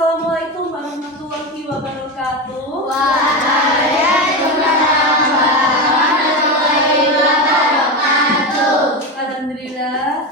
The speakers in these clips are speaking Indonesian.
Assalamualaikum warahmatullahi wabarakatuh. Waalaikumsalam warahmatullahi wabarakatuh. Alhamdulillah.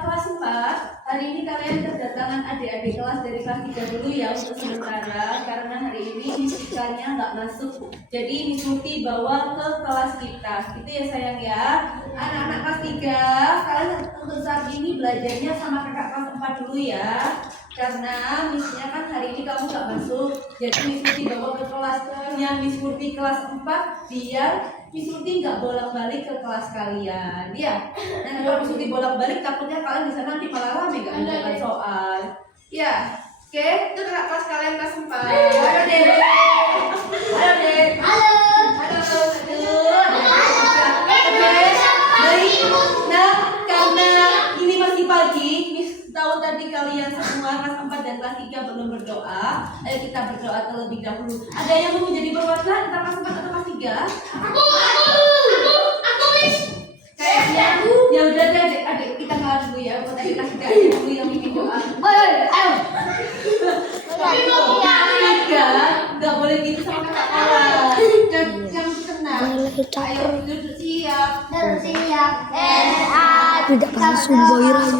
Kelas 4, hari ini kalian kedatangan adik-adik kelas dari kelas 3 dulu ya untuk sementara, karena hari ini fisikanya nggak masuk. Jadi Miss Muti bawa ke kelas kita. Gitu ya sayang ya. Anak-anak kelas 3, kalian untuk saat ini belajarnya sama kakak kelas 4 dulu ya. Karena misinya kan hari ini kamu nggak masuk, jadi Miss Muti bawa ke kelasnya Miss Muti kelas 4 biar Miss Muti nggak bolak-balik ke kelas kalian, ya. Dan kalau Miss Muti bolak-balik, takutnya kalian di sana nanti malah rame nggak mengerjakan soal. Ya, oke. Itu kakak kelas kalian kelas 4. Halo dek. Halo dek. Halo. Halo. Baik. Nah, karena ini masih pagi, Miss tahu tadi kalian semua kelas 4 dan kelas 3 belum berdoa. Ayo kita berdoa terlebih dahulu. Ada yang mau menjadi perwakilan antara kelas 4 atau kelas 3? Aku, Miss. Kayaknya ya udah deh adik kita ngalah dulu ya. Buat adik kelas 3 aja dulu yang mimpin doa. Ayo. Tiga, nggak boleh gitu sama kakak kelas. Yang tenang. Ayo duduk siap. Bersiap. Tidak langsung boiran.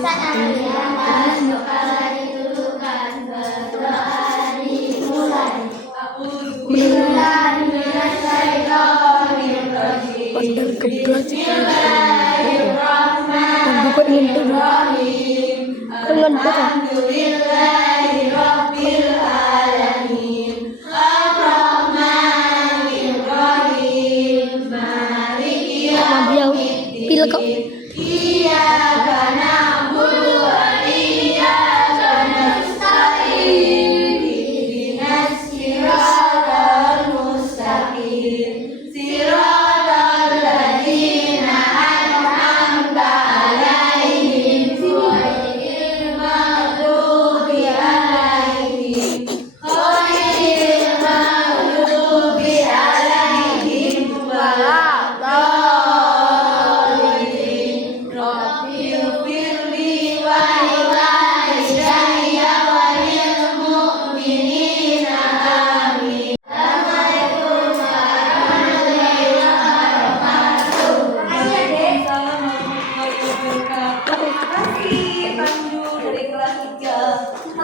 Pandang kebetulan sih dan bukan ingin dengan pil kok.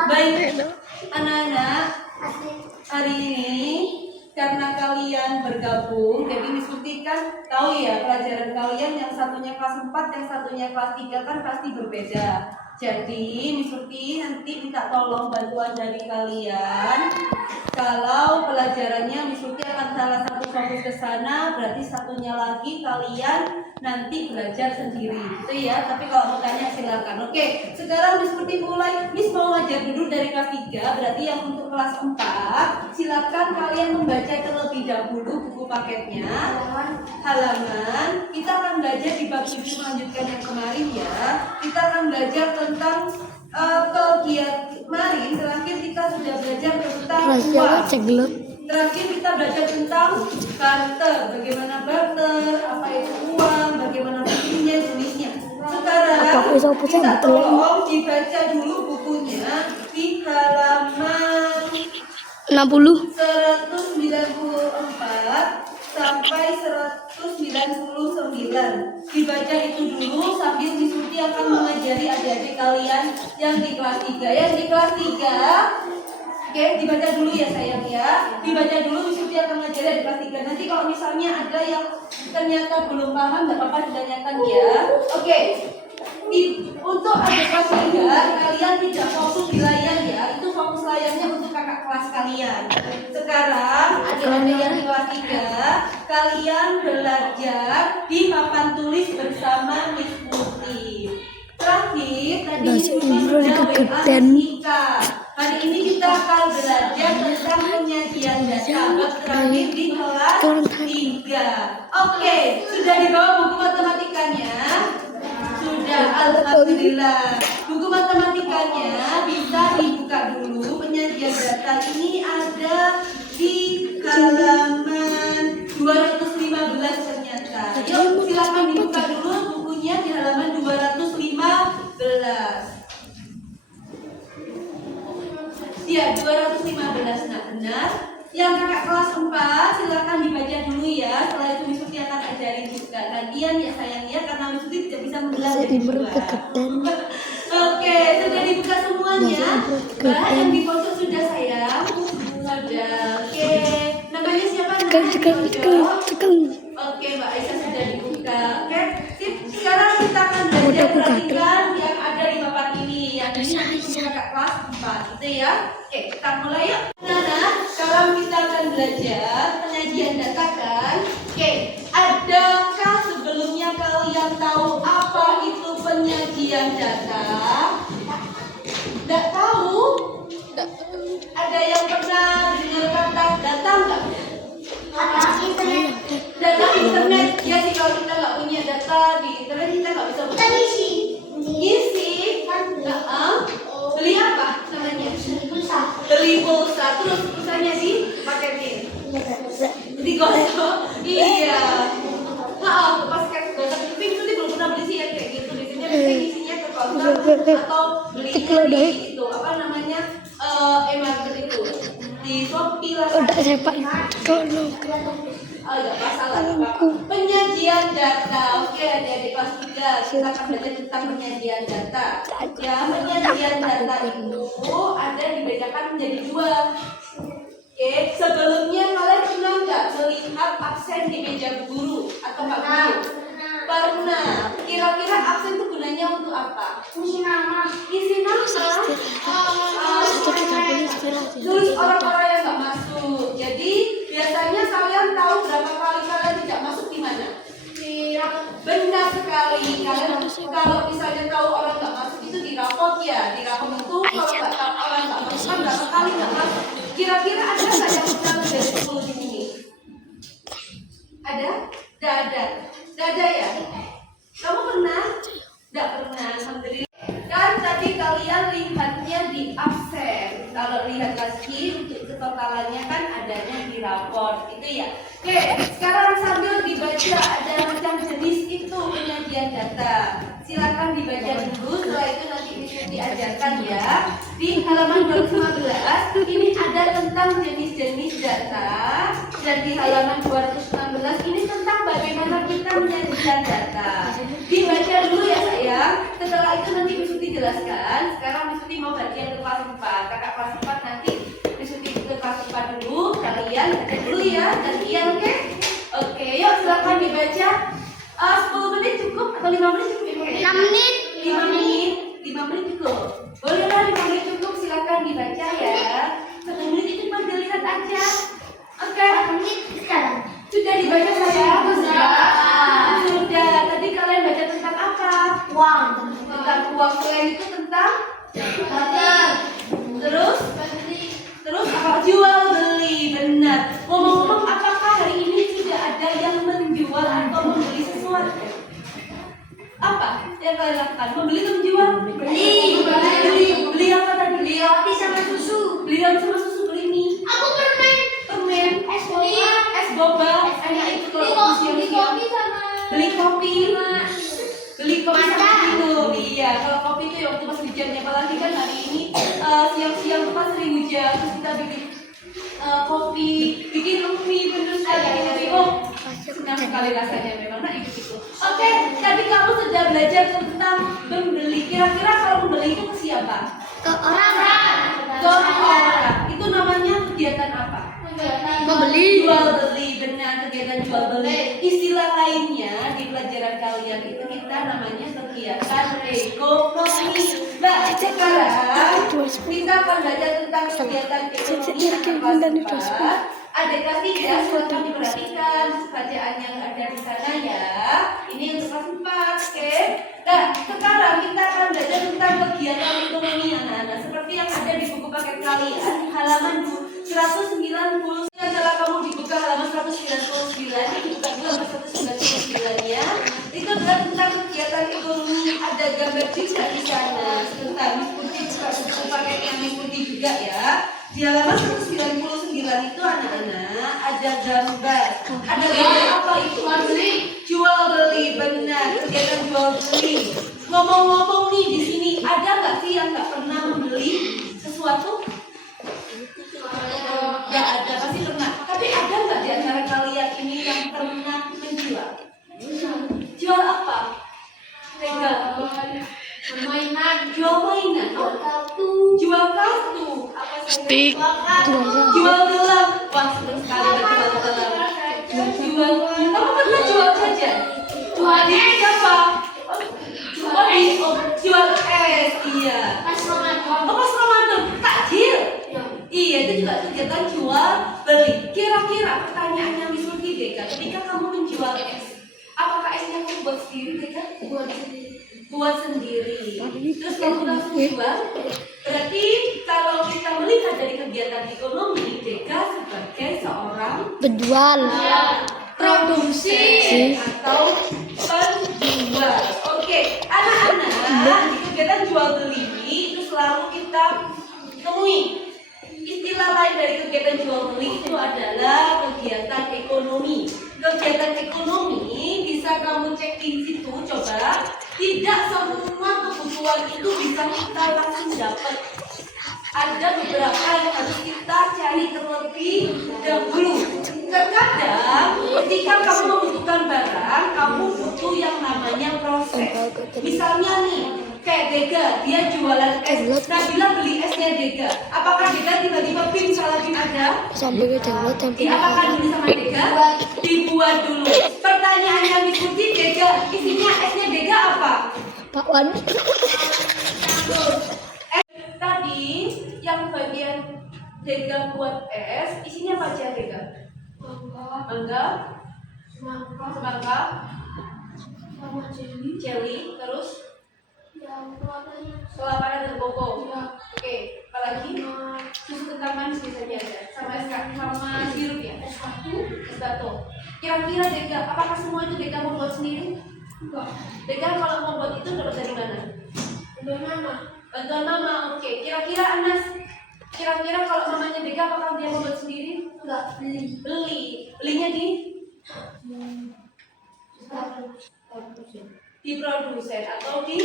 Baik, anak-anak, hari ini karena kalian bergabung, jadi Miss Muti kan tahu ya pelajaran kalian yang satunya kelas 4, yang satunya kelas 3 kan pasti berbeda. Jadi Miss Muti nanti minta tolong bantuan dari kalian. Kalau pelajarannya Miss Muti akan salah satu fokus ke sana, berarti satunya lagi kalian nanti belajar sendiri, gitu ya. Tapi kalau mau tanya silakan. Oke, sekarang Miss Muti mulai. Miss mau ngajar dulu dari kelas 3, berarti yang untuk kelas 4 silakan kalian membaca terlebih dahulu buku paketnya, halaman. Kita akan belajar di bab 7 melanjutkan yang kemarin ya. Kita akan belajar tentang kegiatan kemarin. Terakhir kita sudah belajar tentang uang. Terakhir kita belajar tentang barter, bagaimana barter, apa itu uang, bagaimana bentuknya, jenisnya. Sekarang kita tolong dibaca dulu bukunya di halaman 60. 194 sampai 199. Dibaca itu dulu sambil Miss Muti akan mengajari adik-adik kalian yang di kelas 3. Yang di kelas 3, oke, dibaca dulu ya sayang ya. Dibaca dulu, Miss Muti akan mengajari adik kelas 3. Nanti kalau misalnya ada yang ternyata belum paham, nggak apa-apa ditanyakan ya. Oke. Untuk adik kelas 3, kalian tidak fokus di layar ya. Itu fokus layarnya untuk kakak kelas kalian. Sekarang adik-adik yang di kelas 3, kalian belajar di papan tulis bersama Miss Muti. Terakhir tadi Miss Muti sudah WA Ika. Hari ini kita akan belajar tentang penyajian data. Bab terakhir di kelas 3. Oke, sudah dibawa buku matematikanya? Sudah, alhamdulillah. Buku matematikanya bisa dibuka dulu. Penyajian data ini ada di halaman 215 ternyata. Yuk, silakan dibuka dulu bukunya di halaman 215. Ya, 215. Nah, benar. Yang kakak kelas 4 silakan dibaca dulu ya. Setelah itu Miss Uti akan ajarin juga. Gantian ya sayang ya, karena Miss Uti tidak bisa mengulang Jadi berdua. berkegetan. Oke, sudah dibuka semuanya. Bah, yang di pojok sudah sayang. Sudah. Oke. Namanya siapa? Oke, Mbak Aisyah sudah dibuka. Oke, sip. Sekarang kita akan belajar perhatikan yang ada di papan ini. Yang ini kakak kelas 4, gitu ya. Oke, kita mulai yuk. Nah, sekarang kita akan belajar penyajian data kan. Oke, adakah sebelumnya kalian tahu apa itu penyajian data? Tidak tahu? Ada yang pernah dengar kata data nggak? Data internet ya sih, kalau kita nggak punya data di internet kita nggak bisa ngisi. Beli apa namanya? Beli pulsa. Terus pulsanya dipaketin, digosok. Iya. Pas gosok itu belum pernah beli sih ya kayak gitu. Biasanya isinya ke konter atau beli itu apa namanya e-market itu di Shopee lah. Udah sepak tolong. Enggak masalah. Penyajian data. Oke, adik-adik kelas 3 kita akan belajar tentang penyajian data. Ya, penyajian data itu ada dibedakan menjadi 2. Oke, sebelumnya kalian pernah nggak melihat absen di meja guru atau nggak guru? Pernah. Kira-kira absen itu gunanya untuk apa? Isi nama. Tulis orang-orang yang nggak masuk. Jadi biasanya kalian tahu berapa kali kalian tidak masuk di mana? Benar sekali. Kalian kalau misalnya tahu orang nggak masuk itu di rapot ya. Di rapot itu kalau nggak tahu orang nggak masuk kan berapa kali nggak masuk. Kira-kira ada nggak yang pernah dari 10 di sini? Ada? Tidak ada. Tidak ada ya? Kamu pernah? Tidak pernah. Alhamdulillah. Kan tadi kalian lihatnya di absen. Kalau lihat lagi untuk ketotalannya kan adanya di rapor, gitu ya. Oke, sekarang sambil dibaca ada macam jenis itu penyajian data. Silakan dibaca dulu. Setelah itu nanti bisa diajarkan ya. Di halaman 215 ini ada tentang jenis-jenis data, dan di halaman 216 ini tentang bagaimana kita menyajikan data. Dibaca dulu ya sayang. Setelah itu nanti Miss Uti jelaskan. Sekarang Miss Uti mau bagian ke kelas 4. Kakak kelas 4 nanti Miss Uti ke kelas 4 dulu. Kalian baca dulu ya. Gantian, oke? Oke, yuk silakan dibaca. 10 menit cukup atau 5 menit cukup? 6 menit. 5 menit. 5 menit cukup. Bolehlah 5 menit cukup. Silakan dibaca ya. 1 menit itu cuma dilihat aja. Oke. Sudah dibaca sayang? Sudah. Tadi kalian baca tentang apa? Uang. Tentang uang. Selain itu tentang terus apa? Jual beli. Benar. Ngomong-ngomong, apakah hari ini sudah ada yang menjual atau membeli sesuatu? Apa yang kalian lakukan? Membeli atau menjual? Beli apa tadi? Beli roti sama susu. Beli roti sama susu. Beli mie. Aku permen. Es boba. Enak itu kalau siang-siang. Beli kopi sama minum. Iya, kalau kopi itu ya waktu pas hujannya, apalagi kan hari ini siang-siang pas sering hujan, terus kita bikin kopi, bikin mie, bener sekali. Oh, senang sekali rasanya memang. Nah, itu. Oke, tadi kamu sudah belajar tentang membeli. Kira-kira kalau membeli itu ke siapa? Ke orang. Ke orang. Itu namanya kegiatan apa? Membeli. Jual beli, benar, kegiatan jual beli. Istilah lainnya di pelajaran kalian itu kita namanya kegiatan ekonomi. Nah, sekarang kita akan belajar tentang kegiatan ekonomi anak kelas 4. Adik kelas 3 silakan diperhatikan bacaan yang ada di sana ya. Ini untuk kelas 4, oke? Nah, sekarang kita akan belajar tentang kegiatan ekonomi anak-anak seperti yang ada di buku paket kalian halaman 190. Setelah kamu dibuka halaman 199, dibuka dulu halaman 199-nya. Itu adalah tentang kegiatan ekonomi. Ada gambar juga di sana. Sebentar, mengikuti buku paket yang mengikuti juga ya. Di halaman 199 itu anak-anak ada gambar. Ada gambar apa itu? Jual beli, benar. Kegiatan jual beli. Ngomong-ngomong nih di sini ada nggak sih yang nggak pernah membeli sesuatu? pernah menjual? Jual apa? Vega. Mainan. Jual mainan. Oh, Kartu. jual kartu. Apa saja? Stick. Jual gelang. Wah, senang sekali jual gelang. Jual. Kamu pernah jual jajan? Jual Di es. siapa? Jual es. Iya. Pas Ramadan. Oh, pas Ramadan. Takjil. Ya. Iya, itu juga kegiatan jual beli. Kira-kira pertanyaannya Miss Ruki Deka, ketika kamu menjual es, apakah esnya kamu buat sendiri Deka? Buat sendiri. Buat sendiri. Terus kamu langsung jual? Berarti kalau kita melihat dari kegiatan ekonomi, Deka sebagai seorang Penjual. produksi atau penjual. Oke, anak-anak di kegiatan jual beli itu selalu kita temui. Istilah lain dari kegiatan jual beli itu adalah kegiatan ekonomi. Kegiatan ekonomi bisa kamu cek di situ, coba. Tidak semua kebutuhan itu bisa kita langsung dapat. Ada beberapa yang harus kita cari terlebih dahulu. Terkadang ketika kamu membutuhkan barang, kamu butuh yang namanya proses. Misalnya nih, kayak Dega, dia jualan es. Nabila beli esnya Dega. Apakah Dega tiba-tiba pin salah pin ada? Sampai ke jawab sampai Diapakan dulu sama Dega? Dibuat dulu. Pertanyaannya Miss Putih, Dega, isinya esnya Dega apa? Pak Wan. Tadi yang bagian Dega buat es, isinya apa aja Dega? Mangga, semangka, Sama jelly. jelly, terus Yang warnanya. kelapa dan koko. Ya. Oke, apalagi susu kental manis biasanya ada, sama es sama sirup ya. Es batu. Kira-kira Dega, apakah semua itu Dega mau buat sendiri? Enggak. Dega kalau mau buat itu dapat dari mana? Udah mana? Bantuan mama, oke. Kira-kira Anas, kira-kira kalau mamanya Dega apakah dia mau buat sendiri? Enggak beli. Belinya di Di produsen atau di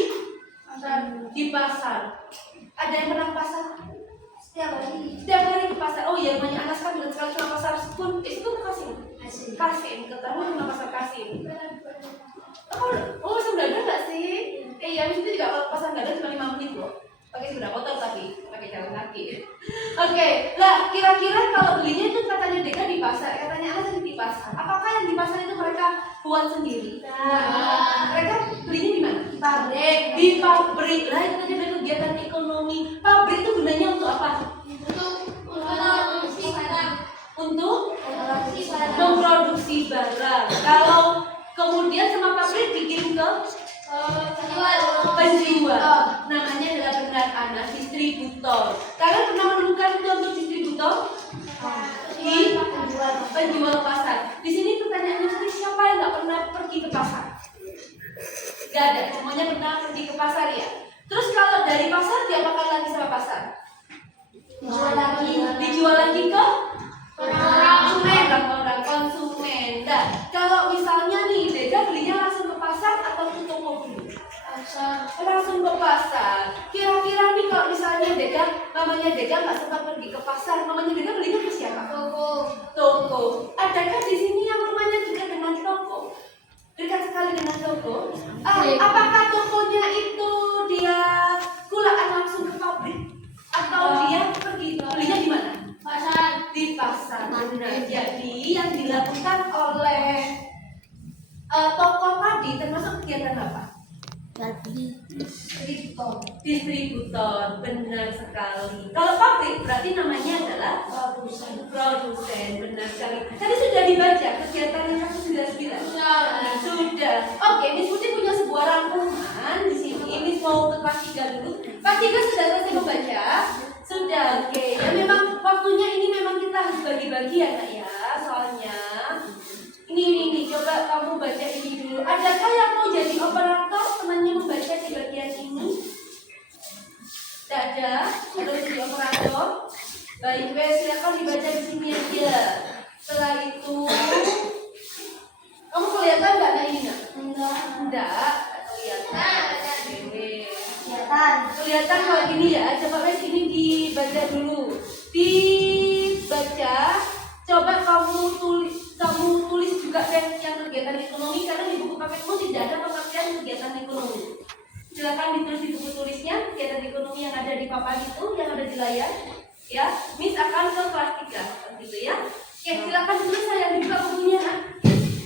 pasar. Ada yang pernah ke pasar? setiap hari. Setiap hari ke pasar. Oh iya, namanya Anas kan bulan sekali ke pasar Sukun. Itu Kasim. Kasim, ketahuan nama pasar Kasim. Oh, masih berada nggak sih? Iya, habis itu juga kalau pasar nggak ada cuma 5 menit loh. Pakai sepeda motor tapi pakai jalan kaki. Oke, lah kira-kira kalau belinya itu katanya Deka di pasar, katanya Anas tadi di pasar. Apakah yang di pasar itu mereka buat sendiri? Mereka belinya di mana? Di pabrik. Di pabrik. Lah itu tadi ada kegiatan ekonomi. Pabrik itu gunanya untuk apa? Untuk produksi barang. Untuk Produksi barang. memproduksi barang. Kalau kemudian sama pabrik dikirim ke penjual. Namanya adalah benar Anas, distributor. Kalian pernah menemukan itu untuk distributor? Di penjual pasar. Di sini pertanyaannya siapa yang nggak pernah pergi ke pasar? Gak ada, semuanya pernah pergi ke pasar ya. Terus kalau dari pasar diapakan lagi sama pasar? Dijual lagi ke orang-orang konsumen. Nah, kalau misalnya nih Dega belinya langsung ke pasar atau ke toko dulu? Langsung ke pasar. Kira-kira nih kalau misalnya Dega, mamanya Dega nggak sempat pergi ke pasar, mamanya Dega belinya ke siapa? Toko. Adakah di sini yang rumahnya dekat dengan toko? Dekat sekali dengan toko. Apakah tokonya itu dia kulaan langsung ke pabrik atau dia pergi belinya di mana? Di pasar. Benar. Jadi yang dilakukan oleh toko tadi termasuk kegiatan apa? Distributor, benar sekali. Kalau pabrik berarti namanya adalah produsen, benar sekali. Tadi sudah dibaca kegiatan yang 199. Sudah. Oke, Miss Putih punya sebuah rangkuman di sini. Miss mau ke kelas 3 dulu. Kelas 3 sudah selesai membaca? Sudah. Oke. Ya memang waktunya ini memang kita harus bagi-bagi ya Nak ya. Soalnya ini coba kamu baca ini dulu. Adakah yang mau jadi operator temannya membaca di bagian ini? Tidak ada. Harus jadi operator. Baik, silakan dibaca di sini aja. Setelah itu kamu kelihatan nggak Nak ini Nak? Enggak. Kelihatan. Kelihatan kalau gini ya. Coba guys ini dibaca dulu. Dibaca. Coba kamu tulis juga deh yang kegiatan ekonomi, karena di buku papenmu tidak ada pengertian kegiatan ekonomi. Silakan ditulis di buku tulisnya kegiatan ekonomi yang ada di papan itu, yang ada di layar. Ya, Miss akan ke kelas 3 begitu ya. Oke, silakan ditulis, saya dibuka bukunya, nak.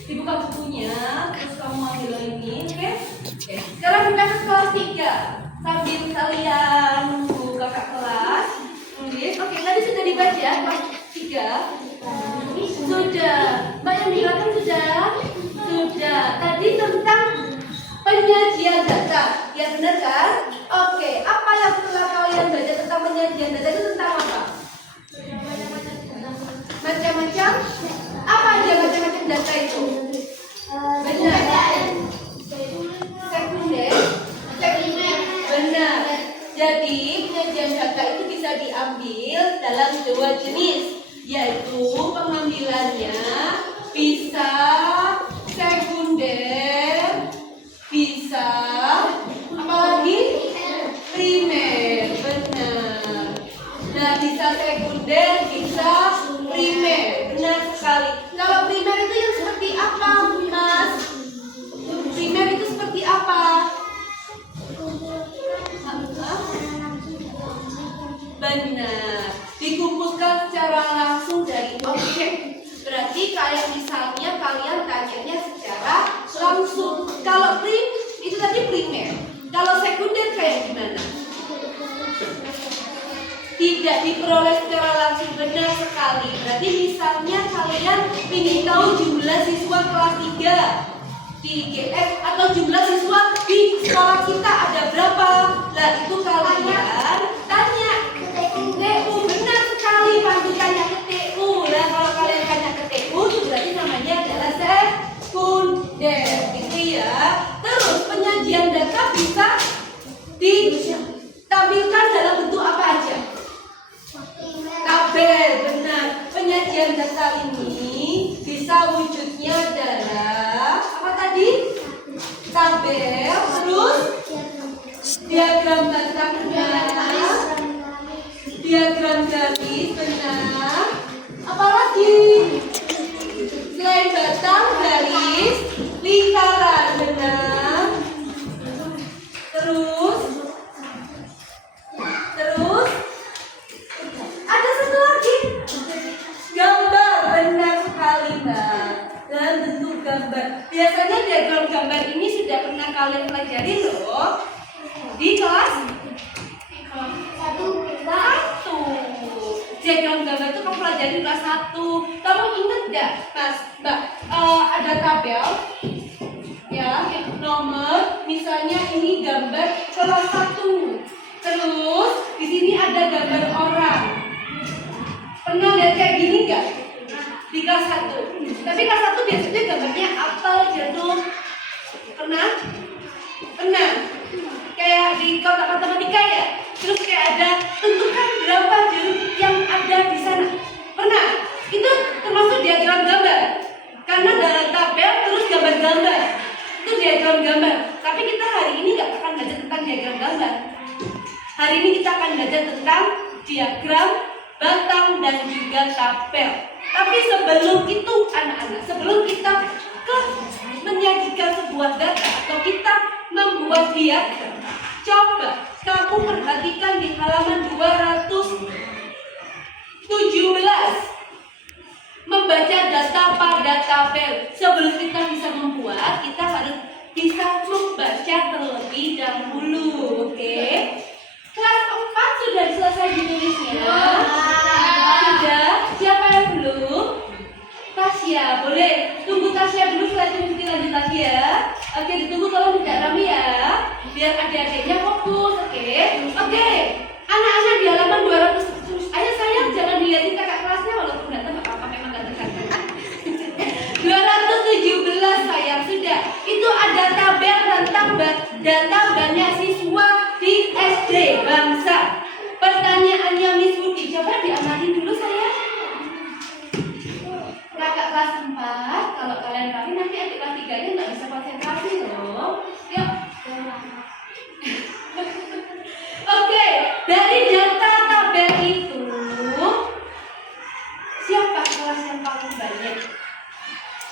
Dibuka bukunya, terus kamu ambil ini, oke? Oke. Sekarang kita ke kelas 3. Sambil kalian nunggu kakak kelas nulis. Oke, tadi sudah dibaca kelas 3. Sudah. Mbak yang di belakang sudah? Sudah. Tadi tentang penyajian data. Ya benar kan? Oke, apa yang telah kalian baca tentang penyajian data itu tentang apa? Macam-macam? Apa aja macam-macam data itu? Benar. Sekunder. Benar. Jadi penyajian data itu bisa diambil dalam 2 jenis, yaitu pengambilannya bisa sekunder, bisa apalagi primer. Benar. Nah, bisa sekunder, bisa primer. Benar sekali. Kalau primer itu yang seperti apa, Mas? Primer itu seperti apa? Benar, dikumpulkan secara langsung dari objek. Berarti kayak misalnya kalian tanyanya secara langsung. Kalau prim itu tadi primer. Kalau sekunder kayak gimana? Tidak diperoleh secara langsung. Benar sekali. Berarti misalnya kalian ingin tahu jumlah siswa kelas 3 di IGS atau jumlah siswa di sekolah kita ada berapa? Nah, itu kalian tanya ke TU. Benar sekali, Pandu tanya ke TU. Nah, kalau kalian tanya ke TU itu berarti namanya adalah sekunder, gitu ya. Terus penyajian data bisa ditampilkan dalam bentuk apa aja? Tabel. Benar. Penyajian data ini bisa wujudnya adalah apa tadi? Tabel, terus diagram batang, benar. Diagram garis, benar. Apalagi? Selain batang, garis, lingkaran, benar. Terus ada satu lagi, gambar. Benar sekali, Mbak. Dan bentuk gambar. Biasanya diagram gambar ini sudah pernah kalian pelajari loh di kelas 1. Diagram gambar itu kamu pelajari di kelas 1. Kamu ingat nggak, Mas, Mbak? Ada tabel, ya, nomor. Misalnya ini gambar kelas 1. Terus di sini ada gambar orang. Pernah lihat kayak gini nggak? Di kelas 1. Tapi kelas 1 biasanya gambarnya apel, jadul. Pernah? Pernah. Kayak di kotak matematika ya. Terus kayak ada tentukan berapa jeruk yang ada di sana. Pernah? Itu termasuk diagram gambar. Karena dalam tabel terus gambar-gambar. Itu diagram gambar. Tapi kita hari ini nggak akan belajar tentang diagram gambar. Hari ini kita akan belajar tentang diagram batang dan juga tabel. Tapi sebelum itu anak-anak, sebelum kita menyajikan sebuah data atau kita membuat diagram, coba kamu perhatikan di halaman 217. Membaca data pada tabel. Sebelum kita bisa membuat, kita harus bisa membaca terlebih dahulu. Oke? Kelas 4 sudah selesai ditulisnya? Sudah? Siapa yang belum? Tasya, boleh tunggu Tasya dulu, setelah itu kita lanjut lagi ya. Oke, ditunggu kalau tidak rame ya, biar adik-adiknya fokus. Oke. Anak-anak di halaman 200. Ayo sayang, jangan dilihatin kakak kelasnya walaupun nggak tahu apa memang nggak terkata. 217 sayang, sudah. Itu ada tabel tentang data banyak siswa di SD Bangsa. Pertanyaannya Miss Budi, coba diamati dulu sayang. Kakak kelas 4, kalau kalian paham nanti adik kelas 3-nya nggak bisa konsentrasi loh. Yuk. Oke, dari data tabel itu siapa kelas yang paling banyak?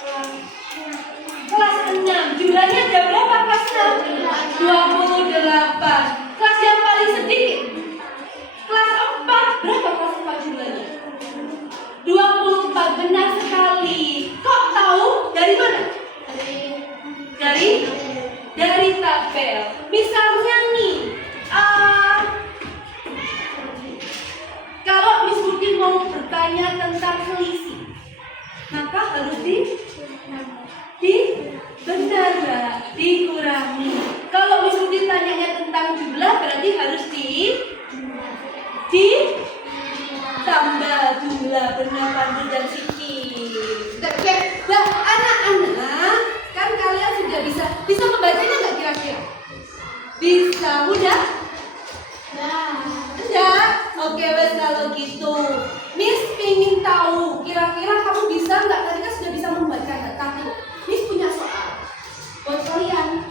Kelas 28. Kelas yang paling sedikit. Kelas 4. Berapa kelas 4 jumlahnya? 24. Benar sekali. Kok tahu? Dari mana? Dari tabel. Misalnya nih, kalau Miss Udin mau bertanya tentang selisih, maka harus benar Mbak, dikurangi. Kalau Miss Udin tanyanya tentang jumlah, berarti harus ditambah jumlah. Benar Pandu dan Siti. Nah, anak-anak, kan kalian sudah bisa membacanya nggak kira-kira? Bisa, mudah? Enggak? Oke, wes kalau gitu Miss ingin tahu, kira-kira kamu bisa nggak? Tadi kan sudah bisa membaca data tuh. Miss punya soal buat kalian.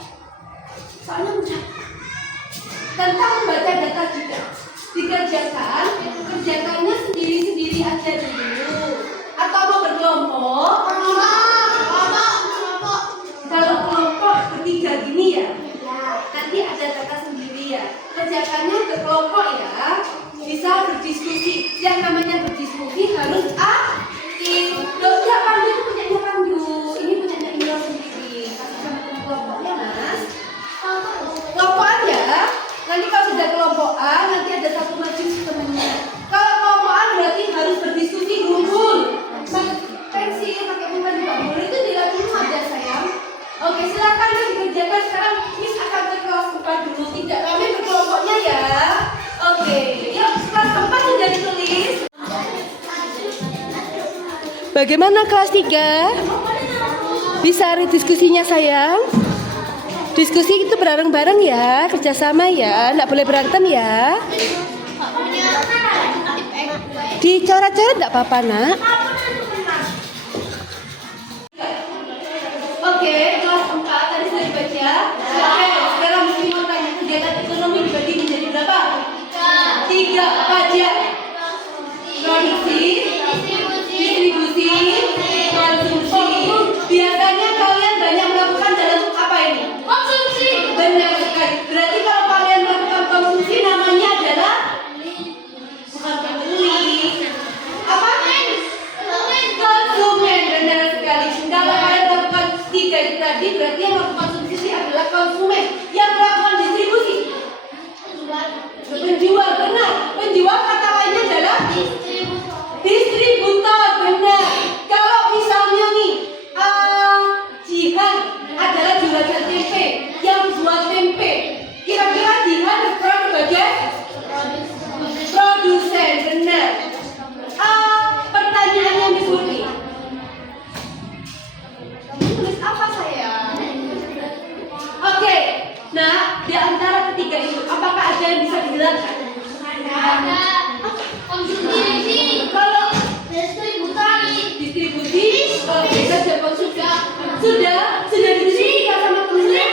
Soalnya mudah. Tentang membaca data juga. Kerjakannya sendiri-sendiri aja dulu. Atau mau berkelompok? Kalau kelompok bertiga gini ya, nanti ada data sendiri ya. Kerjakannya ke kelompok ya. Bisa berdiskusi. Yang namanya berdiskusi harus aktif. Loh, ya Pandu itu punyanya Pandu. Ini punyanya Indra sendiri. Kasih sama kelompoknya Mas. Kelompokan ya. Nanti kalau sudah kelompokan, nanti ada satu majelis temannya. Kalau kelompokan berarti harus berdiskusi ngumpul. Pensil pakai bukan juga boleh, itu dilatih aja sayang. Oke, silakan kan dikerjakan sekarang. Miss akan ke kelas 4 dulu. Tidak kami berkelompoknya ya. Oke, yuk kelas 4 sudah ditulis. Bagaimana kelas 3? Bisa diskusinya sayang? Diskusi itu bareng-bareng ya, kerjasama ya, nggak boleh berantem ya. Dicoret-coret nggak apa-apa nak. Oke, kelas 4 tadi sudah dibaca. Oke, sekarang mesti mau tanya kegiatan ekonomi dibagi menjadi berapa? 3. Apa aja? Produksi, distribusi, konsumsi. Biasanya kalian banyak melakukan dalam apa ini? Konsumsi. Benar sekali. Berarti kalau kalian melakukan konsumsi namanya adalah bukan pembeli. Apa? Konsumen. Benar sekali. Kalau kalian melakukan 3 itu tadi, berarti yang melakukan konsumsi adalah konsumen. Yang melakukan distribusi penjual. Benar. Penjual kata lainnya adalah distributor. Benar. Kalau misalnya nih Jihan adalah jualan tempe, yang jual tempe, kira-kira Jihan berperan sebagai produsen. Benar. Pertanyaannya Miss Uni, tulis apa sayang? Oke, nah di antara ketiga itu apakah ada yang bisa dijelaskan? Ada. Konsumsi. Kalau Distribusi. distribusi, kalau kita sudah konsumsi. Sudah didistribusikan sama teman-teman.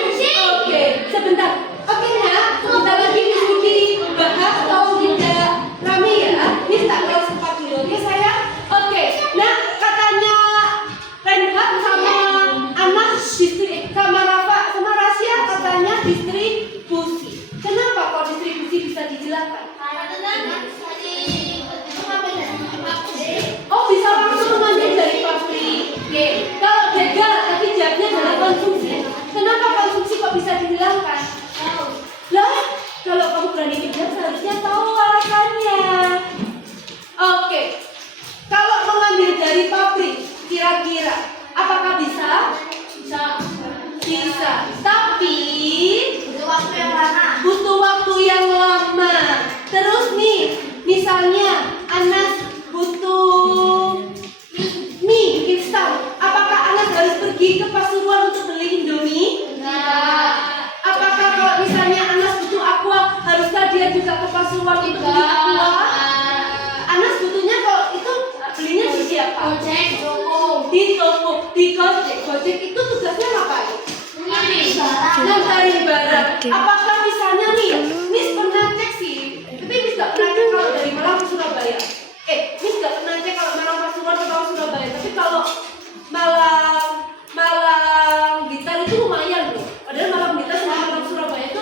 Oke, sebentar. Oke nak, sebentar lagi Miss Uni bahas atau tidak rame ya? Miss tak kelas 4 dulu, oke sayang? Oke, nah katanya Renhat sama Anas sama Rafa sama Rasya katanya distribusi. Kenapa kok distribusi bisa dijelaskan? Oh, bisa langsung mengambil dari pabrik. Oke, kalau begal tapi jawabnya adalah konsumsi. Kenapa konsumsi kok bisa dihilangkan? Lah, kalau kamu berani menjawab seharusnya tahu alasannya. Oke, kalau mengambil dari pabrik, kira-kira apakah bisa? Bisa. Tapi butuh waktu yang lama. Terus nih, misalnya Anas butuh mie bikin stout. Apakah Anas harus pergi ke Pasuruan untuk beli Indomie? Apakah kalau misalnya Anas butuh aqua, haruskah dia juga ke Pasuruan untuk beli aqua? Anas butuhnya kalau itu belinya di siapa? Di toko, di Gojek. Gojek itu tugasnya ngapain? Ngantarin barang. Apakah misalnya nih, Miss pernah cek sih, tapi Miss gak pernah cek kalau dari Malang ke Surabaya. Miss gak pernah cek kalau Malang Pasuruan atau Surabaya. Tapi kalau Malang Blitar itu lumayan loh. Padahal Malang Blitar sama Malang Surabaya itu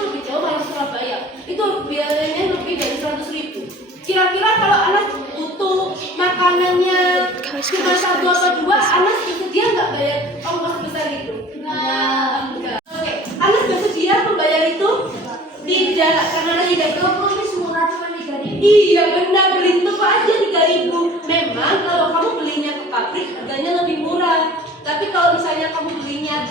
kalau anak butuh makanannya cuma 1 atau 2, anak bersedia nggak bayar ongkos besar itu? Enggak. Oke, anak bersedia membayar itu? Tidak, karena anak tidak perlu semua cuma 3.000. Iya benar, beli toko aja 3.000. Memang kalau kamu belinya ke pabrik harganya lebih murah. Tapi kalau misalnya kamu belinya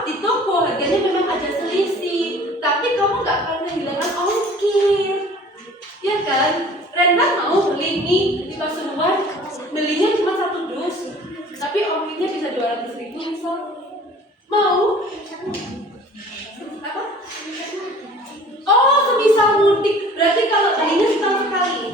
di toko harganya memang ada selisih. Tapi kamu nggak akan kehilangan ongkir, ya kan? Rena mau beli mie di Pasuruan, belinya cuma 1 dus, tapi ongkirnya bisa 200.000 misal. Mau? Apa? Oh, semisal mudik. Berarti kalau belinya setahun sekali.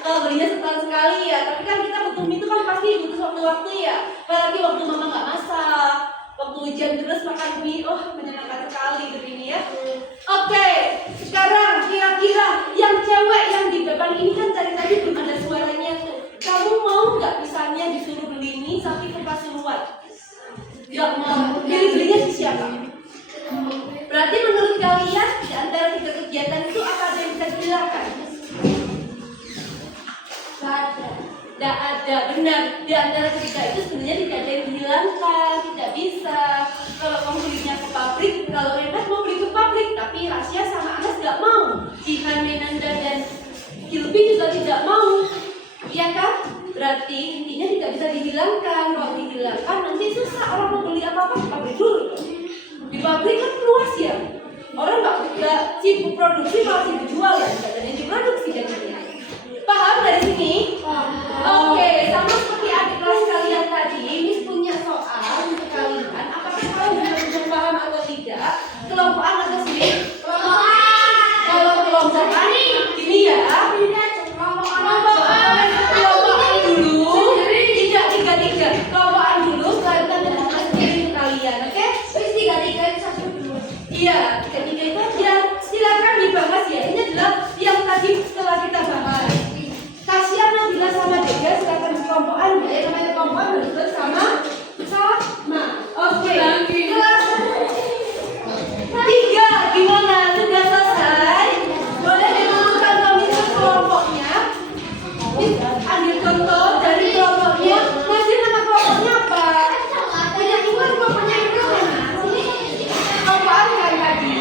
Kalau belinya setahun sekali ya, tapi kan kita butuh mie itu kan pasti butuh waktu-waktu ya. Apalagi waktu mama nggak masak, waktu hujan terus makan mie, menyenangkan sekali begini ya. Oke, sekarang kira-kira yang cewek yang di depan ini kan tadi belum ada suaranya tuh. Kamu mau nggak misalnya disuruh beli mie tapi ke Pasuruan? Nggak mau. Jadi belinya di siapa? Berarti menurut kalian di antara 3 kegiatan itu apa ada yang bisa dilakukan? Tidak ada, benar. Di antara ketiga itu sebenarnya tidak ada yang dihilangkan, tidak bisa. Kalau kamu belinya ke pabrik, kalau Renat mau beli ke pabrik, tapi Rasya sama Anas nggak mau. Jihan, Menanda, dan Gilby juga tidak mau, ya kan? Berarti intinya tidak bisa dihilangkan. Kalau dihilangkan nanti susah orang mau beli apa-apa ke pabrik dulu. Di pabrik kan luas ya, orang nggak sibuk produksi malah sibuk jual ya, tidak ada yang diproduksi jadinya. Paham dari sini? Oke, sama seperti adik kelas kalian tadi, Miss punya soal untuk kalian. Apakah kalian benar-benar paham atau tidak? Kelompokan atau sendiri? Kalau kelompokan, gini ya. Kelompokan dulu, tidak 3-3. Kelompokan dulu, setelah kita menentukan sendiri kalian, oke? Terus 3-3 itu satu dulu. Iya, 3-3 itu aja. Silakan dibahas ya. Ini adalah yang tadi setelah kita bahas. Kasihan Nabila sama Dega silakan kelompokan ya. Namanya kelompokan harus sama. Oke. Kelas 3 gimana? Sudah selesai? Boleh dimunculkan komisi kelompoknya. Ambil contoh dari kelompoknya. Masih nama kelompoknya apa? Punya ingat kelompoknya itu mana? Kelompokan kan tadi?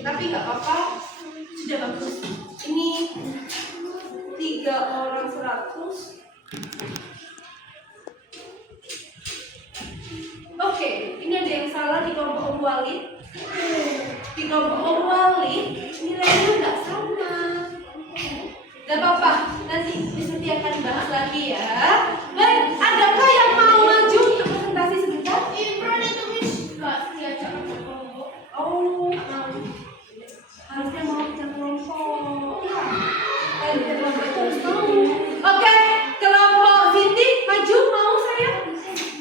Tapi nggak apa-apa, sudah bagus. Ini 3 orang 100. Oke, ini ada yang salah di kelompok Om Walid. Di kelompok Om Walid nilainya nggak sama. Gak apa-apa, nanti Miss akan bahas lagi ya. Baik, adakah yang mau maju untuk presentasi sebentar? Imron itu Miss nggak diajak ke kelompok. Oh, harusnya mau ke kelompok. Ya, ke kelompok itu harus mau. Oke, kelompok Siti maju mau saya?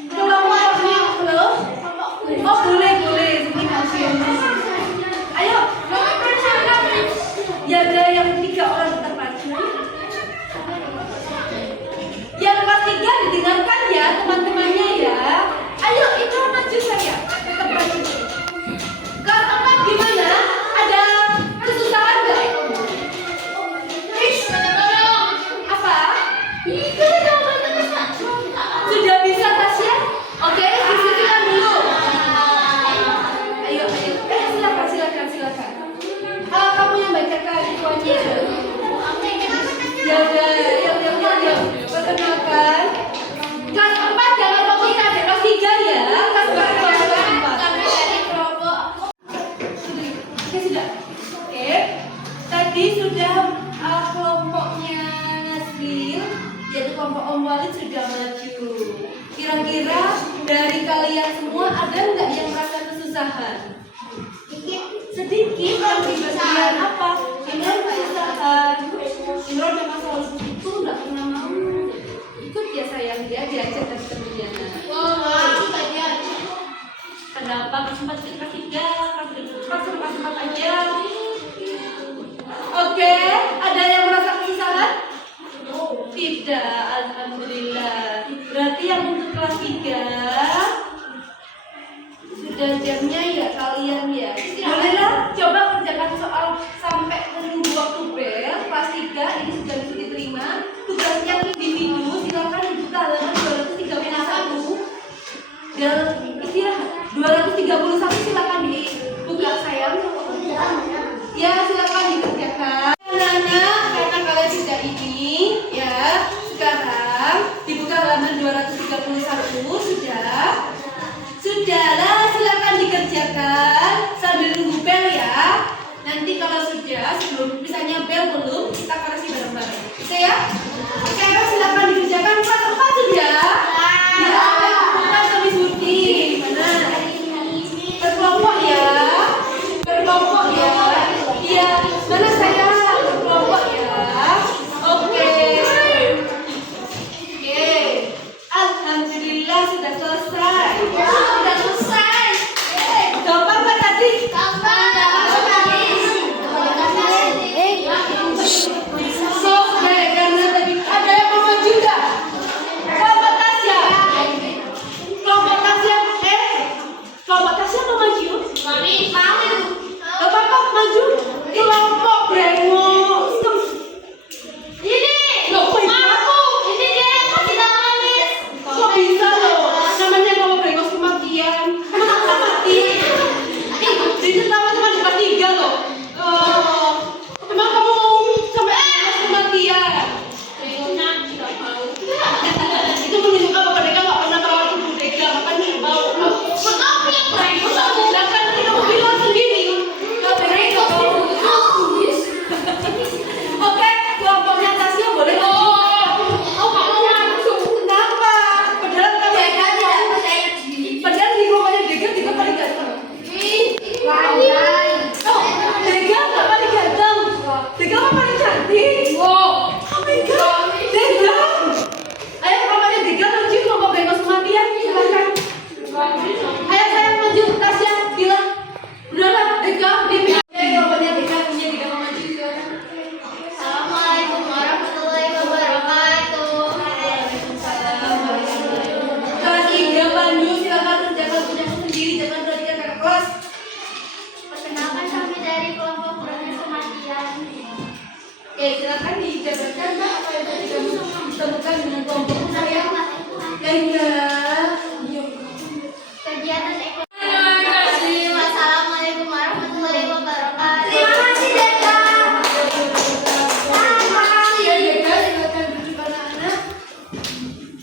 Kelompoknya belum? Oh boleh, Siti maju. Ayo, kelompok dikerjakan semuanya. Jaga, yuk. Perkenalkan. Kelas 4 jangan fokuskan, kelas 3 ya. Kelas 4. Oke, sudah. Oke. Tadi sudah kelompoknya Nasbil, yaitu kelompok Om Walid sudah maju. Kira-kira dari kalian semua ada nggak yang merasa kesusahan? Sedikit, yang di bagian apa? Imran kesusahan. Imran memang selalu begitu, nggak pernah mau ikut ya sayang, dia diajak dari temennya. Kenapa? Kesempat kelas 3, kelas 4 aja. Oke, ada yang merasa kesusahan? Tidak, alhamdulillah. Berarti yang untuk kelas 3 sudah jamnya ya kalian ya. Bolehlah coba kerjakan soal sampai menunggu waktu bel. Kelas 3 ini sudah bisa diterima. Tugasnya individu, silakan dibuka halaman 231. Dan istirahat 231 silakan dibuka sayang. Ya silakan dikerjakan. Anak-anak, karena kalian sudah ini ya, sekarang dibuka halaman 231 sudah. Sudahlah, silakan dikerjakan sambil nunggu bel ya. Nanti kalau sudah, sebelum misalnya bel belum, kita koreksi bareng-bareng. Oke ya? Sekarang silakan dikerjakan. Kelas 4 sudah. Ya, bukan kami Surti. Mana? Berkelompok ya. Berkelompok ya. Iya. Mana saya? Berkelompok ya. Oke. Oke. Alhamdulillah sudah selesai. Sudah selesai. Gampang kan tadi? Oke, karena tadi ada yang mau maju nggak? Kelompok Tasya. Kelompok Tasya, kelompok Tasya mau maju? Gak apa-apa, maju. Kelompok Brengos. Kok bisa loh? Namanya kelompok Brengos kematian. Masa mati? Ini teman-teman depan 3 loh. Emang kamu mau sampai kematian? Itu menunjukkan bahwa mereka nggak pernah merawat tubuh mereka, makanya mau. Sedangkan kamu bilang sendiri, kalau mereka mau. Oke, kelompoknya Tasya boleh maju. Kenapa? Padahal di kelompoknya Dega 3 paling ganteng. Dega nggak paling ganteng. Dega apa paling cantik? Oh my god, Dega. Ayo kelompoknya Dega maju, kelompok Brengos kematian. Silakan. Ayo saya maju, Tasya bilang. Udahlah, Dega diam. Kelompoknya Dega punya 3 mau maju, silakan. Assalamualaikum warahmatullahi wabarakatuh. Kelas 3 Pandu, silakan kerjakan punyamu sendiri, jangan belajar kakak kelas. Perkenalkan kami dari kelompok Brengos Kematian. Oke, silakan dijabarkan Mbak, apa yang tadi kamu temukan dengan kelompokmu sayang. Kegiatan ekonomi. Assalamualaikum warahmatullahi wabarakatuh. Terima kasih Dega. Terima kasih ya Dega, silakan duduk anak-anak.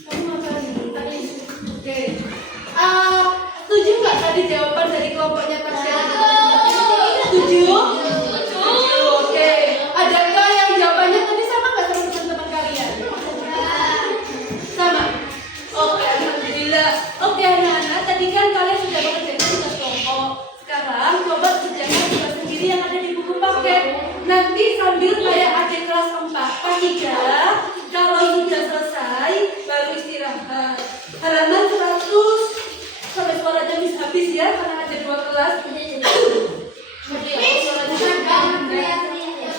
Kamu ngapain ini? Oke. Setuju nggak tadi jawaban dari kelompoknya Tasya? Setuju? Oke. Adakah yang jawabannya tadi sama nggak sama teman-teman kalian? Sama. Oke, alhamdulillah. Oke anak-anak, tadi kan kalian sudah mengerjakan tugas kelompok. Sekarang coba kerjakan tugas sendiri yang ada di buku paket. Nanti sambil kayak adik kelas 4, kelas 3, kalau sudah selesai baru istirahat. Halaman 100 sampai suaranya habis ya, karena ada 2 kelas.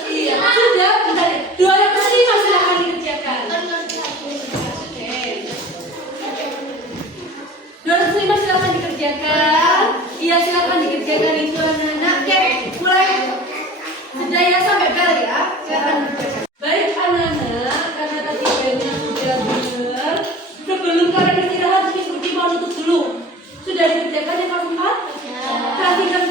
Iya, sudah, bentar ya. 205 silakan dikerjakan. Oke. 205 silakan dikerjakan. Iya, silakan dikerjakan itu anak-anak. Oke, mulai. Sudah ya sampai bel ya. Silakan dikerjakan. Baik anak-anak, karena tadi belnya sudah benar. Sebelum kalian istirahat, Miss Budi mau nutup dulu. Sudah dikerjakan yang kelas 4? Kelas 3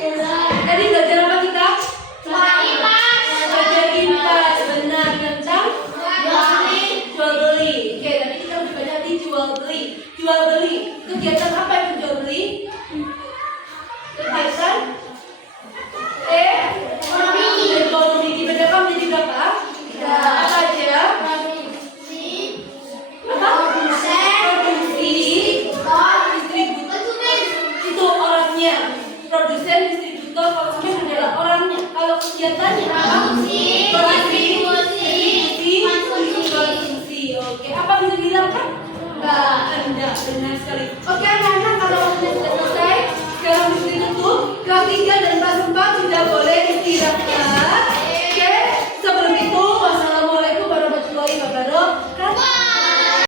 Tadi belajar apa kita? Kualitas. Belajar impas, benar, tentang jual beli. Oke, tadi kita udah belajar di jual beli. Jual beli, kegiatan apa itu jual beli? Kegiatan ekonomi. Dibedakan menjadi berapa? Apa aja? Produksi, distributor itu orangnya. Produsen, distributor, konsumen adalah orangnya. Kalau kegiatannya apa? Konsumsi. Oke, apa bisa dihilangkan? Enggak, benar sekali. Oke, anak-anak, kalau sudah selesai